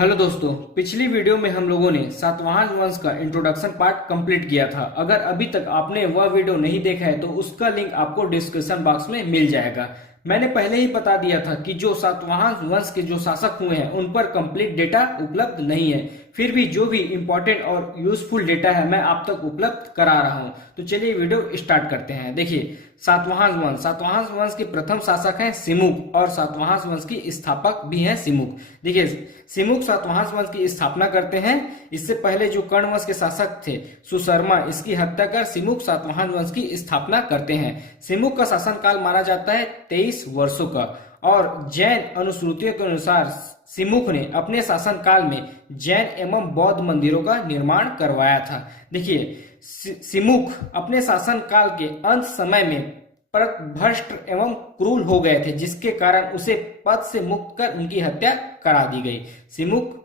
Hello दोस्तों, पिछली video में हम लोगों ने सातवाहन वंश का इंट्रोडक्शन पार्ट कंप्लीट किया था। अगर अभी तक आपने वह वीडियो नहीं देखा है तो उसका लिंक आपको डिस्क्रिप्शन बॉक्स में मिल जाएगा। मैंने पहले ही बता दिया था कि जो सातवाहन वंश के जो शासक हुए हैं उन पर कंप्लीट डेटा उपलब्ध नहीं है, फिर भी जो भी इंपॉर्टेंट और यूजफुल डेटा है मैं आप तक उपलब्ध करा रहा हूं। तो चलिए वीडियो स्टार्ट करते हैं। देखिए, सातवाहन वंश के प्रथम शासक हैं सिमुक और सातवाहन वंश की स्थापक भी हैं सिमुक। देखिए, सिमुक सातवाहन वंश की स्थापना करते हैं। इससे पहले जो कर्ण वंश के शासक थे सुशर्मा, इसकी हत्या कर सिमुक सातवाहन वंश की स्थापना करते हैं। सिमुक का शासनकाल माना जाता है 23 वर्षों का और जैन अनुश्रुतियों के अनुसार सिमुक ने अपने शासनकाल में जैन एवं बौद्ध मंदिरों का निर्माण करवाया था। देखिए, सिमुक अपने शासनकाल के अंत समय में पथभ्रष्ट एवं क्रूर हो गए थे, जिसके कारण उसे पद से मुक्त कर उनकी हत्या करा दी गई। सिमुक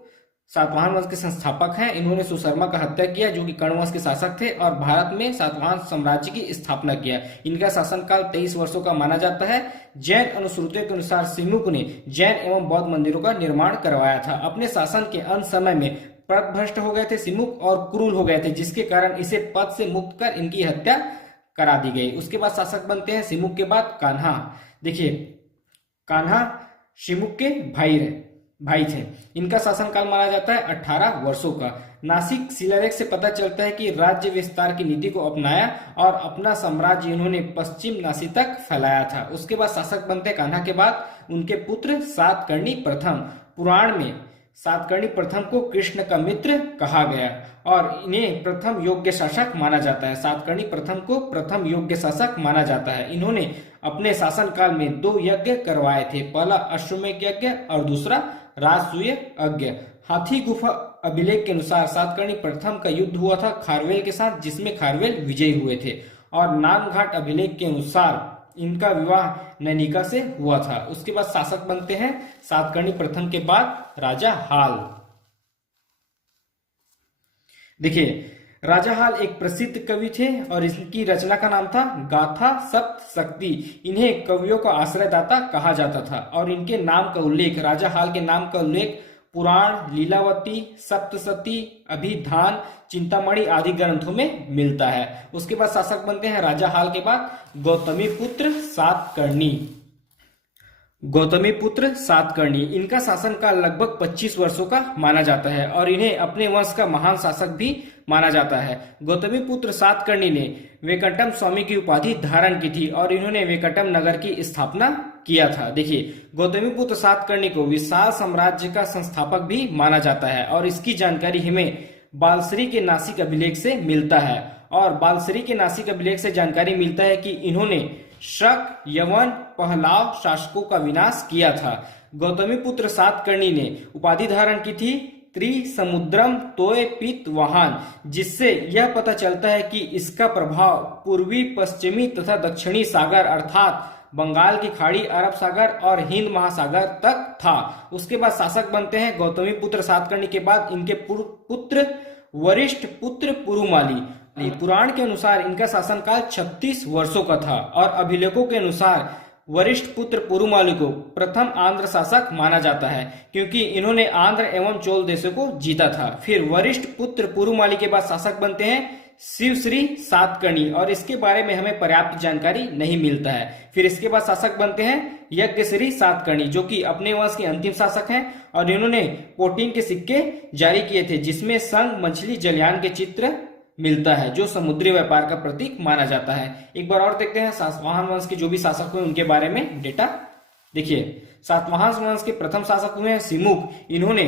सातवाहन वंश के संस्थापक हैं। इन्होंने सुशर्मा का हत्या किया जो कि कर्ण वंश के शासक थे और भारत में सातवाहन साम्राज्य की स्थापना किया। इनका शासनकाल 23 वर्षों का माना जाता है। जैन अनुश्रुतियों के अनुसार सिमुक ने जैन एवं बौद्ध मंदिरों का निर्माण करवाया था। अपने शासन के अंत समय में पथभ्रष्ट हो गए थे सिमुक और क्रूर हो गए थे, जिसके कारण इसे पद से मुक्त कर इनकी हत्या करा दी गई। उसके बाद शासक बनते हैं सिमुक के बाद कान्हा। देखिए, कान्हा सिमुक के भाई थे। इनका शासनकाल माना जाता है 18 वर्षों का। नासिक शिलालेख से पता चलता है कि राज्य विस्तार की नीति को अपनाया और अपना साम्राज्य इन्होंने पश्चिम नासी तक फैलाया था। उसके बाद शासक बनते कान्हा के बाद उनके पुत्र सातकर्णी प्रथम। पुराण में सातकर्णी प्रथम को कृष्ण का मित्र कहा गया और इन्हें प्रथम योग्य शासक माना जाता है। सातकर्णी प्रथम को प्रथम योग्य शासक माना जाता है। इन्होंने अपने शासनकाल में 2 यज्ञ करवाए थे, पहला अश्वमेध यज्ञ और दूसरा राजसूय यज्ञ। हाथी गुफा अभिलेख के अनुसार सातकर्णी प्रथम का युद्ध हुआ था खारवेल के साथ, जिसमें खारवेल विजयी हुए थे और नानघाट अभिलेख के अनुसार इनका विवाह नैनिका से हुआ था। उसके बाद शासक बनते हैं सातकर्णी प्रथम के बाद राजा हाल। देखिए, राजा हाल एक प्रसिद्ध कवि थे और इनकी रचना का नाम था गाथा सप्तशती। इन्हें कवियों का आश्रयदाता कहा जाता था और इनके नाम का उल्लेख, राजा हाल के नाम का उल्लेख पुराण, लीलावती, सप्तशती, अभिधान, चिंतामणि आदि ग्रंथों में मिलता है। उसके बाद शासक बनते हैं राजा हाल के बाद गौतमीपुत्र सातकर्णी। इनका शासनकाल लगभग 25 वर्षों का माना जाता है और इन्हें अपने वंश का महान शासक भी माना जाता है। गौतमीपुत्र सातकर्णी ने वेंकटम स्वामी की उपाधि धारण की थी और इन्होंने वेंकटम नगर की स्थापना किया था। देखिए, गौतमीपुत्र सातकर्णी को विशाल साम्राज्य का संस्थापक भी माना जाता है और इसकी जानकारी हमें बालश्री के नासिक अभिलेख से मिलता है। और बालश्री के नासिक अभिलेख से जानकारी मिलता है कि इन्होंने शक, यवन, पहलाव शासकों का विनाश किया था। गौतमीपुत्र सातकर्णी ने उपाधि धारण की थी त्रिसमुद्रम तोय पित वाहन, जिससे यह पता चलता है कि इसका प्रभाव पूर्वी, पश्चिमी तथा दक्षिणी सागर अर्थात बंगाल की खाड़ी, अरब सागर और हिंद महासागर तक था। उसके बाद शासक बनते हैं गौतमीपुत्र सातकर्णी के बाद इनके पुत्र वरिष्ठ पुत्र पुरुमाली। पुराण के अनुसार इनका शासनकाल 36 वर्षों का था और अभिलेखों के अनुसार वरिष्ठ पुत्र पुरुमाली को प्रथम आंध्र शासक माना जाता है, क्योंकि इन्होंने आंध्र एवं चोल देशों को जीता था। फिर वरिष्ठ पुत्र पुरुमाली के बाद शासक बनते हैं शिवश्री सातकर्णी और इसके बारे में हमें पर्याप्त जानकारी नहीं मिलता है। फिर इसके बाद शासक बनते हैं यज्ञश्री सातकर्णी, जो कि अपने वंश के अंतिम शासक हैं और इन्होंने पोटीन के सिक्के जारी किए थे, जिसमें संग, मछली, जलयान के चित्र मिलता है, जो समुद्री व्यापार का प्रतीक माना जाता है। एक बार और देखते हैं सातवाहन वंश के जो भी शासक हुए उनके बारे में डेटा। देखिए, सातवाहन वंश के प्रथम शासक हुए हैं सिमुक। इन्होंने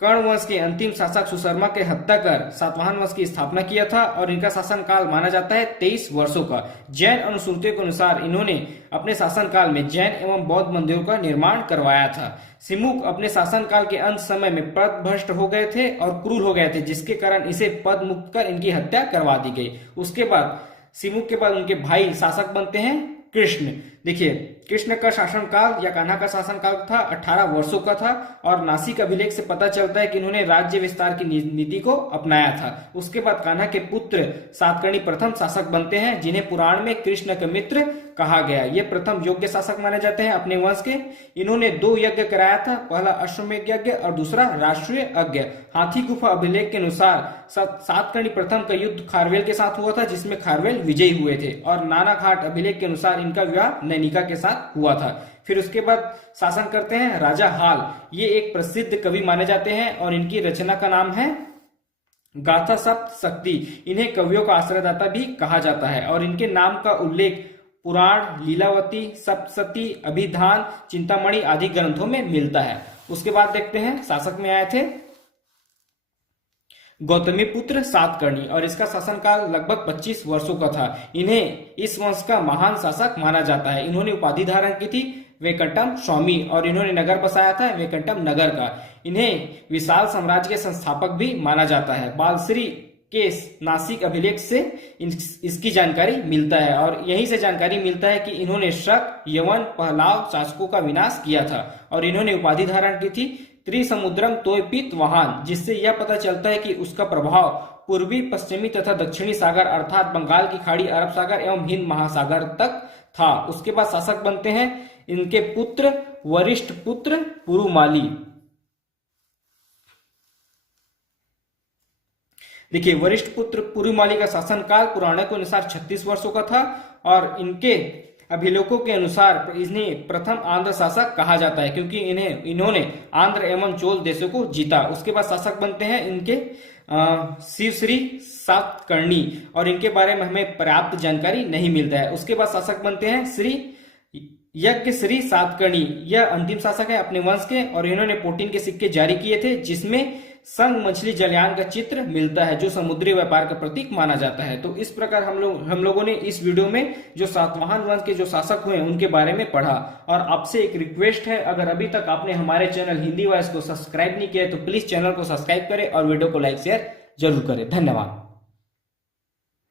कर्ण वंश के अंतिम शासक सुशर्मा के हत्या कर सातवाहन वंश की स्थापना किया था और इनका शासनकाल माना जाता है 23 वर्षों का। जैन अनुश्रुतियों के अनुसार इन्होंने अपने शासनकाल में जैन एवं बौद्ध मंदिरों का निर्माण करवाया था। सिमुक अपने शासनकाल के अंत समय में पदभ्रष्ट हो गए थे और क्रूर हो गए थे, जिसके कारण इसे पद मुक्त कर इनकी हत्या करवा दी गई। उसके बाद सिमुक के बाद उनके भाई शासक बनते हैं कृष्ण। देखिए, कृष्ण का शासनकाल या कान्हा का शासनकाल था 18 वर्षों का था और नासिक अभिलेख से पता चलता है कि इन्होंने राज्य विस्तार की नीति को अपनाया था। उसके बाद कान्हा के पुत्र सातकर्णी प्रथम शासक बनते हैं, जिन्हें पुराण में कृष्ण के मित्र कहा गया। ये प्रथम योग्य शासक माने जाते हैं अपने वंश के। इन्होंने 2 यज्ञ कराया था, पहला अश्वमेध यज्ञ और दूसरा राष्ट्रीय यज्ञ। हाथी गुफा अभिलेख के अनुसार सातकर्णी प्रथम का युद्ध खारवेल के साथ हुआ था, जिसमें खारवेल विजयी हुए थे, और नानाघाट अभिलेख के अनुसार इनका विवाह नैनिका के साथ हुआ था। फिर उसके बाद शासन करते हैं राजा हाल। ये एक प्रसिद्ध कवि माने जाते हैं और इनकी रचना का नाम है गाथा सप्तशती। इन्हें कवियों का आश्रयदाता भी कहा जाता है और इनके नाम का उल्लेख पुराण, लीलावती, सप्तशती, अभिधान, चिंतामणि आदि ग्रंथों में मिलता है। उसके बाद देखते हैं शासक में आए थे गौतमी पुत्र सातकर्णी और इसका शासनकाल लगभग 25 वर्षों का था। इन्हें इस वंश का महान शासक माना जाता है। इन्होंने उपाधि धारण की थी वेंकटम स्वामी और इन्होंने नगर बसाया था वेंकटम नगर का। इन्हें विशाल साम्राज्य के संस्थापक भी माना जाता है। बालश्री के नासिक अभिलेख से इसकी जानकारी मिलता है और यहीं से जानकारी मिलता है कि इन्होंने शक, यवन, पहलाव शासकों का विनाश किया था और इन्होंने उपाधि धारण की थी त्रिसमुद्रम तोयपित वाहन, जिससे यह पता चलता है कि उसका प्रभाव पूर्वी, पश्चिमी तथा दक्षिणी सागर अर्थात बंगाल की खाड़ी, अरब सागर एवं हिंद महासागर तक था। उसके बाद शासक बनते हैं इनके पुत्र वरिष्ठ पुत्र पुरुमाली। देखिए, वरिष्ठ पुत्र पुरुमाली का शासनकाल पुराणों के अनुसार 36 वर्षों का था और इनके अभिलेखों के अनुसार इन्हें प्रथम आंध्र शासक कहा जाता है, क्योंकि इन्होंने आंध्र एवं चोल देशों को जीता। उसके बाद शासक बनते हैं इनके शिवश्री सातकर्णी और इनके बारे में हमें पर्याप्त जानकारी नहीं मिलता है। उसके बाद शासक बनते हैं श्री यज्ञ श्री सातकर्णी। यह अंतिम शासक है अपने वंश के और इन्होंने प्रोटीन के सिक्के जारी किए थे, जिसमें संग मछली जलयान का चित्र मिलता है, जो समुद्री व्यापार का प्रतीक माना जाता है। तो इस प्रकार हम लोगों ने इस वीडियो में जो सातवाहन वंश के जो शासक हुए उनके बारे में पढ़ा। और आपसे एक रिक्वेस्ट है, अगर अभी तक आपने हमारे चैनल हिंदी वॉइस को सब्सक्राइब नहीं किया तो प्लीज चैनल को सब्सक्राइब करें और वीडियो को लाइक शेयर जरूर करें। धन्यवाद।